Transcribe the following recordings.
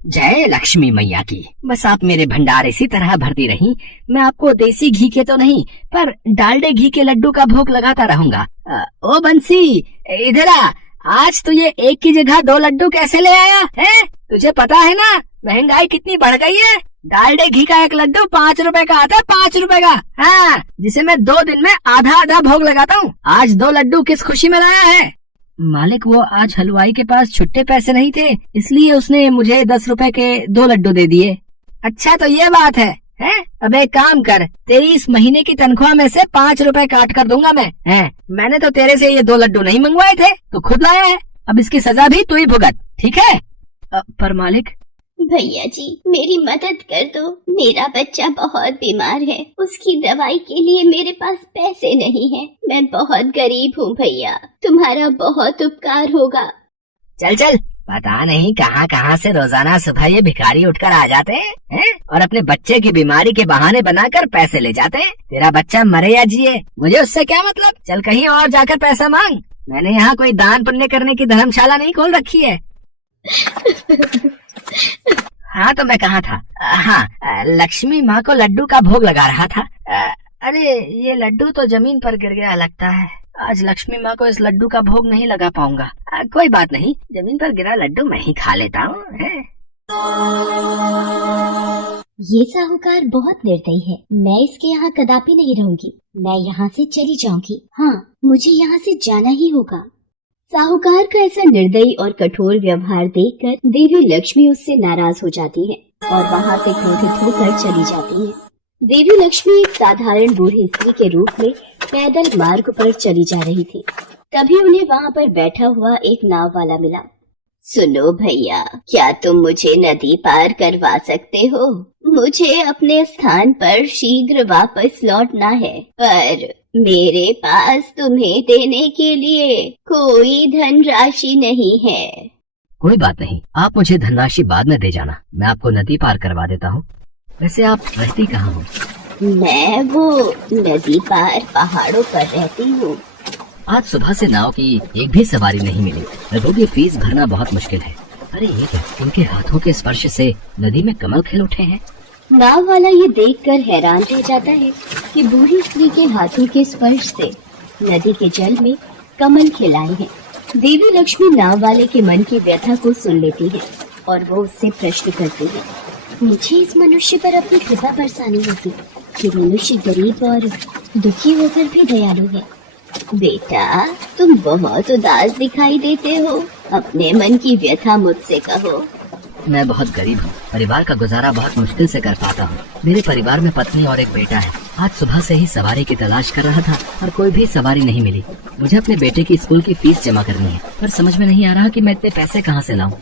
जय लक्ष्मी मैया की। बस आप मेरे भंडार इसी तरह भरती रही, मैं आपको देसी घी के तो नहीं पर डालडे घी के लड्डू का भोग लगाता रहूंगा। ओ बंसी, इधर आ। आज तू ये एक की जगह 2 लड्डू कैसे ले आया है? तुझे पता है ना महंगाई कितनी बढ़ गई है। डालडे घी का एक लड्डू 5 रुपए का आता है, 5 रुपए का। हाँ, जिसे मैं 2 दिन में आधा आधा भोग लगाता हूँ। आज 2 लड्डू किस खुशी में लाया है? मालिक, वो आज हलवाई के पास छुट्टे पैसे नहीं थे, इसलिए उसने मुझे 10 रुपए के 2 लड्डू दे दिए। अच्छा, तो ये बात है? अब एक काम कर, तेरी इस महीने की तनख्वाह में से 5 रुपए काट कर दूंगा मैं। मैंने तो तेरे से ये 2 लड्डू नहीं मंगवाए थे, तू खुद लाया है। अब इसकी सजा भी तू ही भुगत, ठीक है? पर मालिक। भैया जी, मेरी मदद कर दो। मेरा बच्चा बहुत बीमार है, उसकी दवाई के लिए मेरे पास पैसे नहीं है। मैं बहुत गरीब हूँ भैया, तुम्हारा बहुत उपकार होगा। चल चल, पता नहीं कहाँ कहाँ से रोजाना सुबह ये भिखारी उठकर आ जाते हैं और अपने बच्चे की बीमारी के बहाने बनाकर पैसे ले जाते हैं। तेरा बच्चा मरे या जिए, मुझे उससे क्या मतलब। चल कहीं और जाकर पैसा मांग। मैंने यहाँ कोई दान पुण्य करने की धर्मशाला नहीं खोल रखी है। हाँ, तो मैं कहाँ था? हाँ, लक्ष्मी माँ को लड्डू का भोग लगा रहा था। अरे, ये लड्डू तो जमीन पर गिर गया लगता है। आज लक्ष्मी माँ को इस लड्डू का भोग नहीं लगा पाऊंगा। कोई बात नहीं, जमीन पर गिरा लड्डू मैं ही खा लेता हूँ। ये साहूकार बहुत निर्दयी है। मैं इसके यहाँ कदापि नहीं रहूंगी। मैं यहाँ से चली जाऊंगी। हाँ, मुझे यहाँ से जाना ही होगा। साहूकार का ऐसा निर्दयी और कठोर व्यवहार देखकर देवी लक्ष्मी उससे नाराज हो जाती है और वहाँ से क्रोधित होकर चली जाती है। देवी लक्ष्मी एक साधारण बूढ़ी स्त्री के रूप में पैदल मार्ग पर चली जा रही थी। तभी उन्हें वहाँ पर बैठा हुआ एक नाव वाला मिला। सुनो भैया, क्या तुम मुझे नदी पार करवा सकते हो? मुझे अपने स्थान पर शीघ्र वापस लौटना है, पर मेरे पास तुम्हें देने के लिए कोई धनराशि नहीं है। कोई बात नहीं, आप मुझे धनराशि बाद में दे जाना, मैं आपको नदी पार करवा देता हूँ। वैसे आप रहती कहाँ हो? मैं वो नदी पार पहाड़ों पर रहती हूँ। आज सुबह से नाव की एक भी सवारी नहीं मिली। लगभग ये फीस भरना बहुत मुश्किल है। अरे ये क्या, उनके हाथों के स्पर्श से नदी में कमल खिल उठे हैं। नाव वाला ये देखकर हैरान रह जाता है कि बूढ़ी स्त्री के हाथों के स्पर्श से नदी के जल में कमल खिलाए हैं। देवी लक्ष्मी नाव वाले के मन की व्यथा को सुन लेती है और वो उससे प्रश्न करती है। मुझे इस मनुष्य पर अपनी कृपा बरसानी होगी। ये मनुष्य गरीब और दुखी होकर भी दयालु है। बेटा, तुम बहुत उदास दिखाई देते हो। अपने मन की व्यथा मुझसे कहो। मैं बहुत गरीब हूँ, परिवार का गुजारा बहुत मुश्किल से कर पाता हूँ। मेरे परिवार में पत्नी और एक बेटा है। आज सुबह से ही सवारी की तलाश कर रहा था और कोई भी सवारी नहीं मिली। मुझे अपने बेटे की स्कूल की फीस जमा करनी है, पर समझ में नहीं आ रहा कि मैं इतने पैसे कहाँ से लाऊं।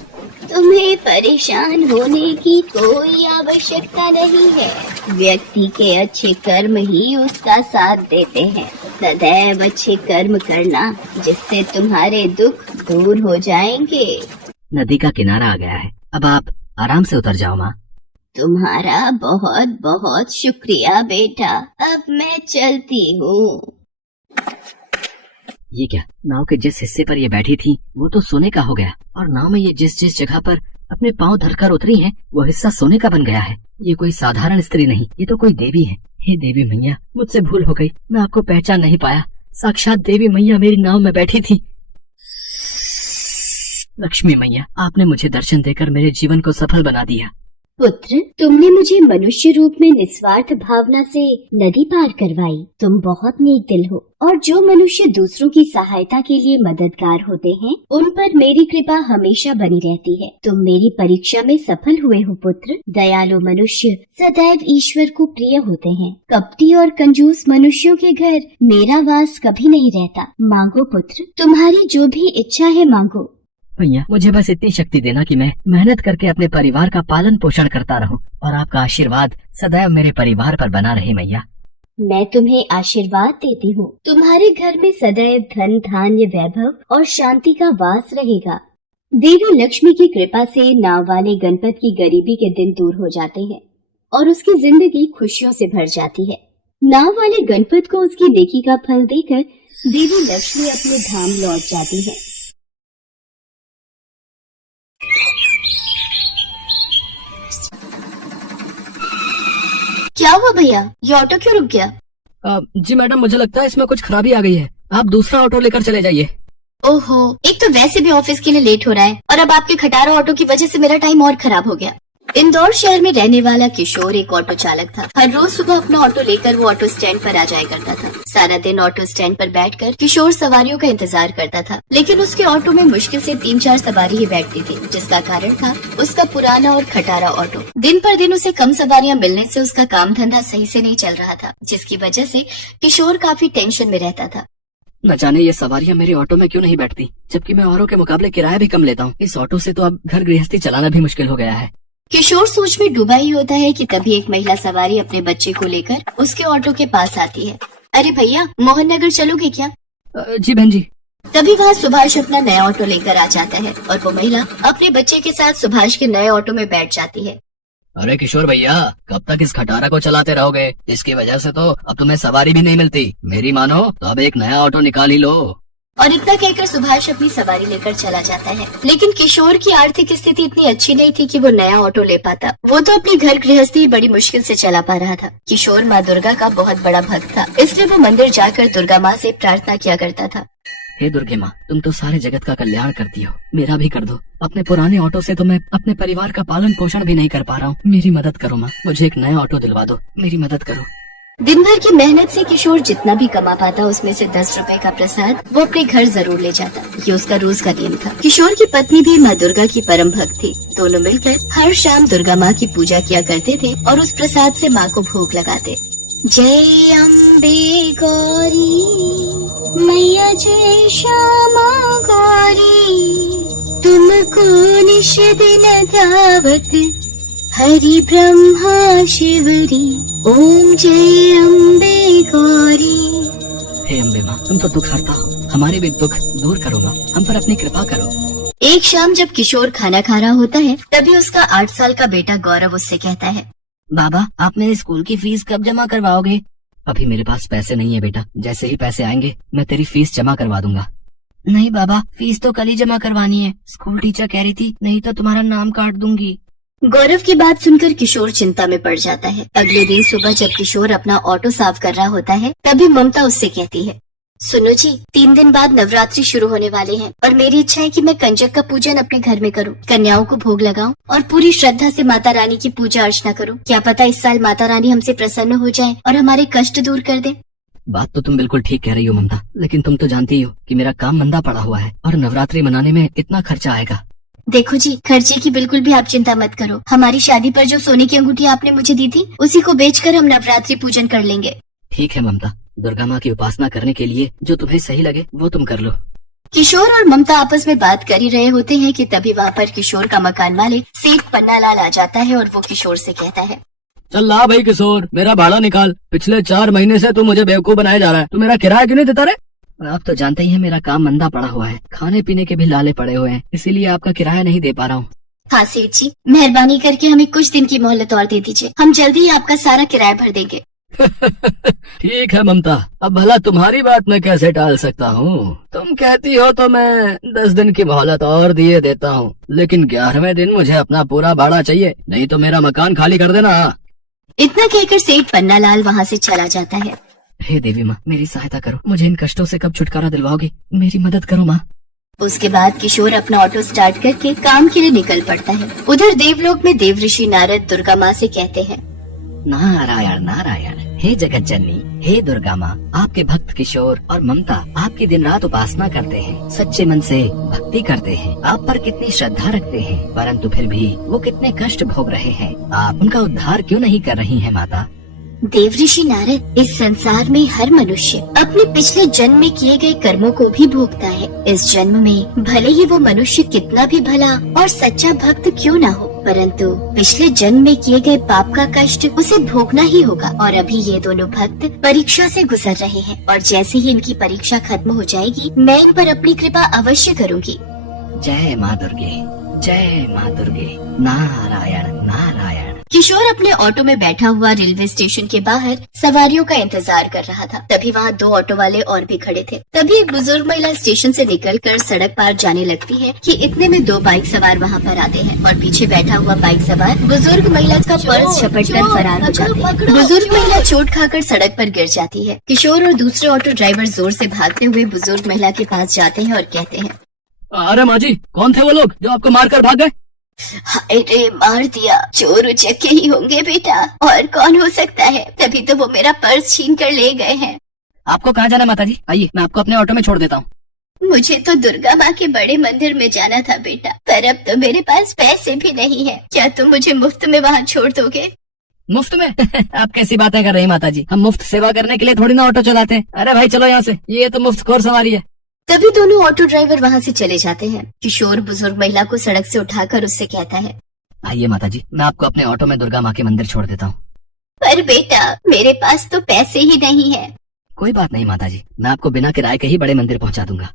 तुम्हें परेशान होने की कोई आवश्यकता नहीं है। व्यक्ति के अच्छे कर्म ही उसका साथ देते हैं। सदैव अच्छे कर्म करना, जिससे तुम्हारे दुख दूर हो जाएंगे। नदी का किनारा आ गया है, अब आप आराम से उतर जाओ माँ। तुम्हारा बहुत बहुत शुक्रिया बेटा, अब मैं चलती हूँ। ये क्या, नाव के जिस हिस्से पर ये बैठी थी वो तो सोने का हो गया, और नाव में ये जिस जगह पर अपने पांव धरकर उतरी हैं वो हिस्सा सोने का बन गया है। ये कोई साधारण स्त्री नहीं, ये तो कोई देवी है। हे देवी मैया, मुझसे भूल हो गई, मैं आपको पहचान नहीं पाया। साक्षात देवी मैया मेरी नाव में बैठी थी। लक्ष्मी मैया, आपने मुझे दर्शन देकर मेरे जीवन को सफल बना दिया। पुत्र, तुमने मुझे मनुष्य रूप में निस्वार्थ भावना से नदी पार करवाई। तुम बहुत नेक दिल हो, और जो मनुष्य दूसरों की सहायता के लिए मददगार होते हैं, उन पर मेरी कृपा हमेशा बनी रहती है। तुम मेरी परीक्षा में सफल हुए हो पुत्र। दयालु मनुष्य सदैव ईश्वर को प्रिय होते हैं। कपटी और कंजूस मनुष्यों के घर मेरा वास कभी नहीं रहता। मांगो पुत्र, तुम्हारी जो भी इच्छा है मांगो। भैया, मुझे बस इतनी शक्ति देना कि मैं मेहनत करके अपने परिवार का पालन पोषण करता रहूं, और आपका आशीर्वाद सदैव मेरे परिवार पर बना रहे मैया। मैं तुम्हें आशीर्वाद देती हूँ। तुम्हारे घर में सदैव धन धान्य वैभव और शांति का वास रहेगा। देवी लक्ष्मी की कृपा से नाव वाले गणपत की गरीबी के दिन दूर हो जाते हैं और उसकी जिंदगी खुशियों से भर जाती है। नाव वाले गणपत को उसकी नेकी का फल देकर देवी लक्ष्मी अपने धाम लौट जाती है। हुआ भैया, ये ऑटो क्यों रुक गया? जी मैडम, मुझे लगता है इसमें कुछ खराबी आ गई है। आप दूसरा ऑटो लेकर चले जाइए। ओहो, एक तो वैसे भी ऑफिस के लिए लेट हो रहा है और अब आपके खटारा ऑटो की वजह से मेरा टाइम और खराब हो गया। इंदौर शहर में रहने वाला किशोर एक ऑटो चालक था। हर रोज सुबह अपना ऑटो लेकर वो ऑटो स्टैंड पर आ जाया करता था। सारा दिन ऑटो स्टैंड पर बैठकर किशोर सवारियों का इंतजार करता था, लेकिन उसके ऑटो में मुश्किल से 3-4 सवारी ही बैठती थी, जिसका कारण था उसका पुराना और खटारा ऑटो। दिन पर दिन उसे कम सवारियां मिलने से उसका काम धंधा सही से नहीं चल रहा था, जिसकी वजह से किशोर काफी टेंशन में रहता था। न जाने ये सवारियां मेरे ऑटो में क्यों नहीं बैठती, जबकि मैं औरों के मुकाबले किराया भी कम लेता हूँ। इस ऑटो से तो अब घर गृहस्थी चलाना भी मुश्किल हो गया है। किशोर सोच में डूबा ही होता है कि तभी एक महिला सवारी अपने बच्चे को लेकर उसके ऑटो के पास आती है। अरे भैया, मोहन नगर चलोगे क्या? जी बहन जी। तभी वहाँ सुभाष अपना नया ऑटो लेकर आ जाता है और वो महिला अपने बच्चे के साथ सुभाष के नए ऑटो में बैठ जाती है। अरे किशोर भैया, कब तक इस खटारा को चलाते रहोगे? इसकी वजह से तो अब तुम्हें सवारी भी नहीं मिलती। मेरी मानो तो अब एक नया ऑटो निकाल ही लो। और इतना कहकर सुभाष अपनी सवारी लेकर चला जाता है। लेकिन किशोर की आर्थिक स्थिति इतनी अच्छी नहीं थी कि वो नया ऑटो ले पाता। वो तो अपनी घर गृहस्थी बड़ी मुश्किल से चला पा रहा था। किशोर माँ दुर्गा का बहुत बड़ा भक्त था, इसलिए वो मंदिर जाकर दुर्गा माँ से प्रार्थना किया करता था। हे दुर्गे माँ, तुम तो सारे जगत का कल्याण करती हो, मेरा भी कर दो। अपने पुराने ऑटो से तो मैं अपने परिवार का पालन पोषण भी नहीं कर पा रहा हूँ। मेरी मदद करो माँ, मुझे एक नया ऑटो दिलवा दो, मेरी मदद करो। दिन भर की मेहनत से किशोर जितना भी कमा पाता उसमें से 10 रुपए का प्रसाद वो अपने घर जरूर ले जाता। ये उसका रोज का नियम था। किशोर की पत्नी भी माँ दुर्गा की परम भक्त थी। दोनों मिलकर हर शाम दुर्गा माँ की पूजा किया करते थे और उस प्रसाद से माँ को भोग लगाते। जय अम्बे गौरी मैया, जय श्यामा गौरी, तुमको निश दिन धावत हरि ब्रह्मा शिवरी, ओम जय अम्बे गौरी। हे अम्बे माँ, तुम तो दुख हरता हो, हमारे भी दुख दूर करो माँ, हम पर अपनी कृपा करो। एक शाम जब किशोर खाना खा रहा होता है, तभी उसका 8 साल का बेटा गौरव उससे कहता है, बाबा, आप मेरे स्कूल की फीस कब जमा करवाओगे? अभी मेरे पास पैसे नहीं है बेटा, जैसे ही पैसे आएंगे मैं तेरी फीस जमा करवा दूंगा। नहीं बाबा, फीस तो कल ही जमा करवानी है, स्कूल टीचर कह रही थी, नहीं तो तुम्हारा नाम काट दूंगी। गौरव की बात सुनकर किशोर चिंता में पड़ जाता है। अगले दिन सुबह जब किशोर अपना ऑटो साफ कर रहा होता है, तभी ममता उससे कहती है, सुनो जी, 3 दिन बाद नवरात्रि शुरू होने वाले हैं और मेरी इच्छा है कि मैं कंजक का पूजन अपने घर में करूं, कन्याओं को भोग लगाऊं और पूरी श्रद्धा से माता रानी की पूजा अर्चना करूं। क्या पता इस साल माता रानी हमसे प्रसन्न हो जाए और हमारे कष्ट दूर कर दे। बात तो तुम बिल्कुल ठीक कह रही हो ममता, लेकिन तुम तो जानती हो कि मेरा काम मंदा पड़ा हुआ है और नवरात्रि मनाने में इतना खर्चा आएगा। देखो जी, खर्चे की बिल्कुल भी आप चिंता मत करो। हमारी शादी पर जो सोने की अंगूठी आपने मुझे दी थी, उसी को बेचकर हम नवरात्रि पूजन कर लेंगे। ठीक है ममता, दुर्गा माँ की उपासना करने के लिए जो तुम्हें सही लगे वो तुम कर लो। किशोर और ममता आपस में बात कर ही रहे होते हैं कि तभी वहाँ पर किशोर का मकान मालिक सेठ पन्नालाल आ जाता है और वो किशोर से कहता है, चल ला भाई किशोर, मेरा भाड़ा निकाल। पिछले 4 महीने से तू मुझे बेवकूफ बनाया जा रहा है। तू मेरा किराया क्यों नहीं देता रे? आप तो जानते ही हैं मेरा काम मंदा पड़ा हुआ है, खाने पीने के भी लाले पड़े हुए हैं, इसीलिए आपका किराया नहीं दे पा रहा हूँ। हाँ सेठ जी, मेहरबानी करके हमें कुछ दिन की मोहलत और दे दीजिए, हम जल्दी ही आपका सारा किराया भर देंगे। ठीक है ममता, अब भला तुम्हारी बात मैं कैसे टाल सकता हूँ? तुम कहती हो तो मैं 10 दिन की मोहलत और दिए देता हूँ, लेकिन 11वें दिन मुझे अपना पूरा भाड़ा चाहिए, नहीं तो मेरा मकान खाली कर देना। इतना कहकर सेठ पन्नालाल वहाँ से चला जाता है। हे देवी माँ, मेरी सहायता करो, मुझे इन कष्टों से कब छुटकारा दिलवाओगी? मेरी मदद करो माँ। उसके बाद किशोर अपना ऑटो स्टार्ट करके काम के लिए निकल पड़ता है। उधर देवलोक में देव ऋषि नारद दुर्गा माँ से कहते हैं, नारायण नारायण, हे जगत जननी, हे दुर्गा माँ, आपके भक्त किशोर और ममता आपकी दिन रात उपासना करते हैं, सच्चे मन से भक्ति करते हैं, आप पर कितनी श्रद्धा रखते हैं, परंतु फिर भी वो कितने कष्ट भोग रहे हैं, आप उनका उद्धार क्यों नहीं कर रही हैं माता? देव ऋषि नारद, इस संसार में हर मनुष्य अपने पिछले जन्म में किए गए कर्मों को भी भोगता है। इस जन्म में भले ही वो मनुष्य कितना भी भला और सच्चा भक्त क्यों ना हो, परंतु पिछले जन्म में किए गए पाप का कष्ट उसे भोगना ही होगा। और अभी ये दोनों भक्त परीक्षा से गुजर रहे हैं और जैसे ही इनकी परीक्षा खत्म हो जाएगी, मैं इन पर अपनी कृपा अवश्य करूँगी। जय माँ दुर्गे, जय माँ दुर्गे, नारायण नारायण। किशोर अपने ऑटो में बैठा हुआ रेलवे स्टेशन के बाहर सवारियों का इंतजार कर रहा था। तभी वहाँ 2 ऑटो वाले और भी खड़े थे। तभी एक बुजुर्ग महिला स्टेशन से निकलकर सड़क पार जाने लगती है कि इतने में 2 बाइक सवार वहाँ पर आते हैं और पीछे बैठा हुआ बाइक सवार बुजुर्ग महिला का पर्स झपटकर फरार हो जाते हैं। बुजुर्ग महिला चोट खाकर सड़क पर गिर जाती है। किशोर और दूसरे ऑटो ड्राइवर जोर से भागते हुए बुजुर्ग महिला के पास जाते हैं और कहते हैं, अरे माँ जी, कौन थे वो लोग जो आपको मार कर भाग गए? हाय रे, मार दिया। चोर उचक्के ही होंगे बेटा, और कौन हो सकता है? तभी तो वो मेरा पर्स छीन कर ले गए हैं। आपको कहाँ जाना माता जी? आइए, मैं आपको अपने ऑटो में छोड़ देता हूँ। मुझे तो दुर्गा माँ के बड़े मंदिर में जाना था बेटा, पर अब तो मेरे पास पैसे भी नहीं है। क्या तुम मुझे मुफ्त में वहाँ छोड़ दोगे? मुफ्त में? आप कैसी बातें कर रही हैं माता जी? हम मुफ्त सेवा करने के लिए थोड़ी ना ऑटो चलाते हैं। अरे भाई चलो यहाँ से, ये तो मुफ्त खोर सवारी है। तभी दोनों ऑटो ड्राइवर वहाँ से चले जाते हैं। किशोर बुजुर्ग महिला को सड़क से उठाकर उससे कहता है, आइए माता जी, मैं आपको अपने ऑटो में दुर्गा माँ के मंदिर छोड़ देता हूँ। पर बेटा, मेरे पास तो पैसे ही नहीं है। कोई बात नहीं माता जी, मैं आपको बिना किराए के ही बड़े मंदिर पहुँचा दूंगा।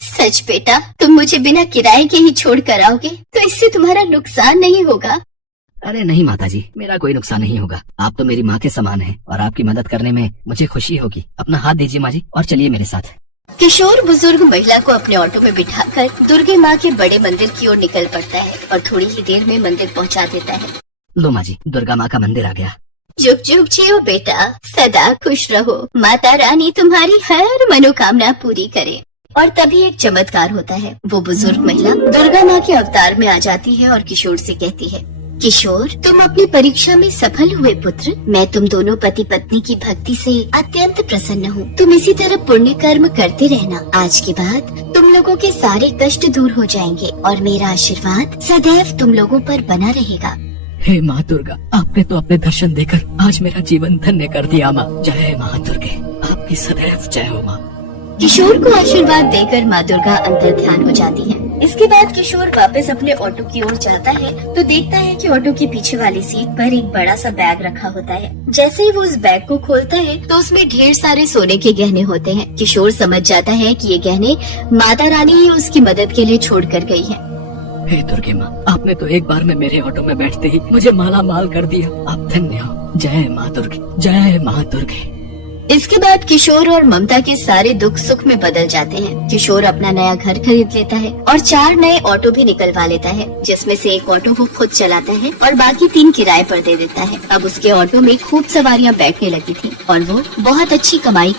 सच बेटा, तुम मुझे बिना किराए के ही छोड़ कर आओगे तो इससे तुम्हारा नुकसान नहीं होगा? अरे नहीं माता जी, मेरा कोई नुकसान नहीं होगा। आप तो मेरी माँ के समान हैं और आपकी मदद करने में मुझे खुशी होगी। अपना हाथ दीजिए माँ जी और चलिए मेरे साथ। किशोर बुजुर्ग महिला को अपने ऑटो में बिठाकर दुर्गे माँ के बड़े मंदिर की ओर निकल पड़ता है और थोड़ी ही देर में मंदिर पहुँचा देता है। लो माँ जी, दुर्गा माँ का मंदिर आ गया। जुग जुग जियो बेटा, सदा खुश रहो। माता रानी तुम्हारी हर मनोकामना पूरी करे। और तभी एक चमत्कार होता है। वो बुजुर्ग महिला दुर्गा माँ के अवतार में आ जाती है और किशोर से कहती है, किशोर, तुम अपनी परीक्षा में सफल हुए पुत्र। मैं तुम दोनों पति पत्नी की भक्ति से अत्यंत प्रसन्न हूँ। तुम इसी तरह पुण्य कर्म करते रहना। आज के बाद तुम लोगों के सारे कष्ट दूर हो जाएंगे और मेरा आशीर्वाद सदैव तुम लोगों पर बना रहेगा। हे माँ दुर्गा, आपने तो अपने दर्शन देकर आज मेरा जीवन धन्य कर दिया माँ। जय माँ दुर्गे, आपकी सदैव जय हो माँ। किशोर को आशीर्वाद देकर माँ दुर्गा अंतर ध्यान हो जाती है। इसके बाद किशोर वापस अपने ऑटो की ओर जाता है तो देखता है कि ऑटो की पीछे वाली सीट पर एक बड़ा सा बैग रखा होता है। जैसे ही वो उस बैग को खोलता है तो उसमें ढेर सारे सोने के गहने होते हैं। किशोर समझ जाता है कि ये गहने माता रानी ही उसकी मदद के लिए छोड़ कर गई है। हे दुर्गे माँ, आपने तो एक बार में मेरे ऑटो में बैठते ही मुझे माला माल कर दिया। आप धन्य हो। जय माँ दुर्गे, जय माँ दुर्गे। इसके बाद किशोर और ममता के सारे दुख सुख में बदल जाते हैं। किशोर अपना नया घर खरीद लेता है और 4 नए ऑटो भी निकलवा लेता है, जिसमें से एक ऑटो वो खुद चलाता है और बाकी 3 किराए पर दे देता है। अब उसके ऑटो में खूब सवारियां बैठने लगी थी और वो बहुत अच्छी कमाई